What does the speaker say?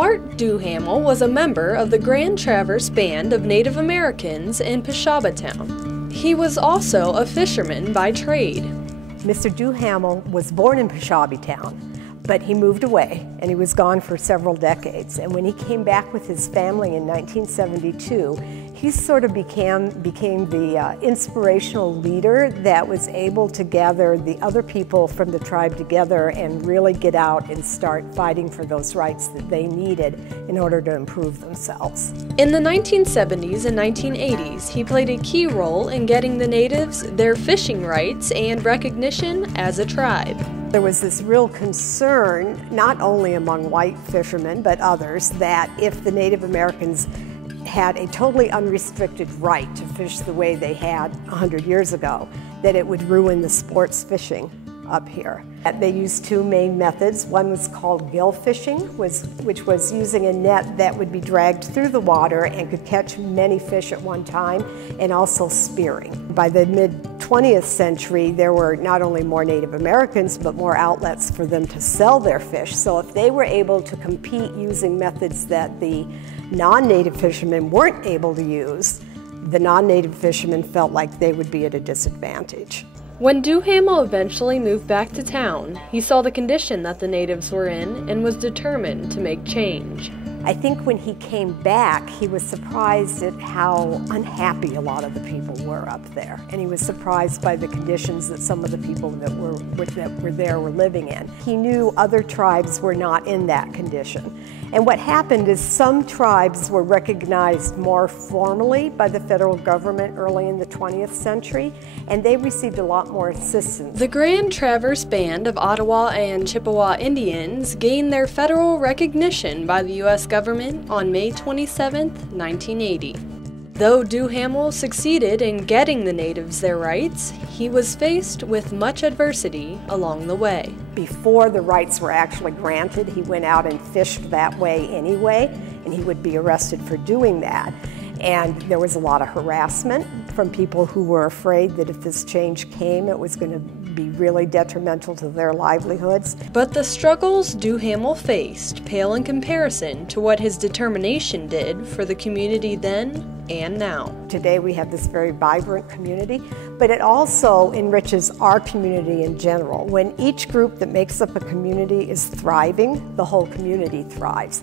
Art Duhamel was a member of the Grand Traverse Band of Native Americans in Peshawbestown. He was also a fisherman by trade. Mr. Duhamel was born in Peshawbestown, but he moved away and he was gone for several decades. And when he came back with his family in 1972, he sort of became the inspirational leader that was able to gather the other people from the tribe together and really get out and start fighting for those rights that they needed in order to improve themselves. In the 1970s and 1980s, he played a key role in getting the natives their fishing rights and recognition as a tribe. There was this real concern, not only among white fishermen, but others, that if the Native Americans had a totally unrestricted right to fish the way they had 100 years ago, that it would ruin the sports fishing up here. They used two main methods. One was called gill fishing, which was using a net that would be dragged through the water and could catch many fish at one time, and also spearing. By the mid-20th century, there were not only more Native Americans, but more outlets for them to sell their fish. So if they were able to compete using methods that the non-native fishermen weren't able to use, the non-native fishermen felt like they would be at a disadvantage. When Duhamel eventually moved back to town, he saw the condition that the natives were in and was determined to make change. I think when he came back, he was surprised at how unhappy a lot of the people were up there. And he was surprised by the conditions that some of the people that were there were living in. He knew other tribes were not in that condition. And what happened is some tribes were recognized more formally by the federal government early in the 20th century, and they received a lot more assistance. The Grand Traverse Band of Ottawa and Chippewa Indians gained their federal recognition by the U.S. government on May 27, 1980. Though Duhamel succeeded in getting the natives their rights, he was faced with much adversity along the way. Before the rights were actually granted, he went out and fished that way anyway, and he would be arrested for doing that. And there was a lot of harassment from people who were afraid that if this change came, it was going to be really detrimental to their livelihoods. But the struggles Duhamel faced pale in comparison to what his determination did for the community then and now. Today we have this very vibrant community, but it also enriches our community in general. When each group that makes up a community is thriving, the whole community thrives.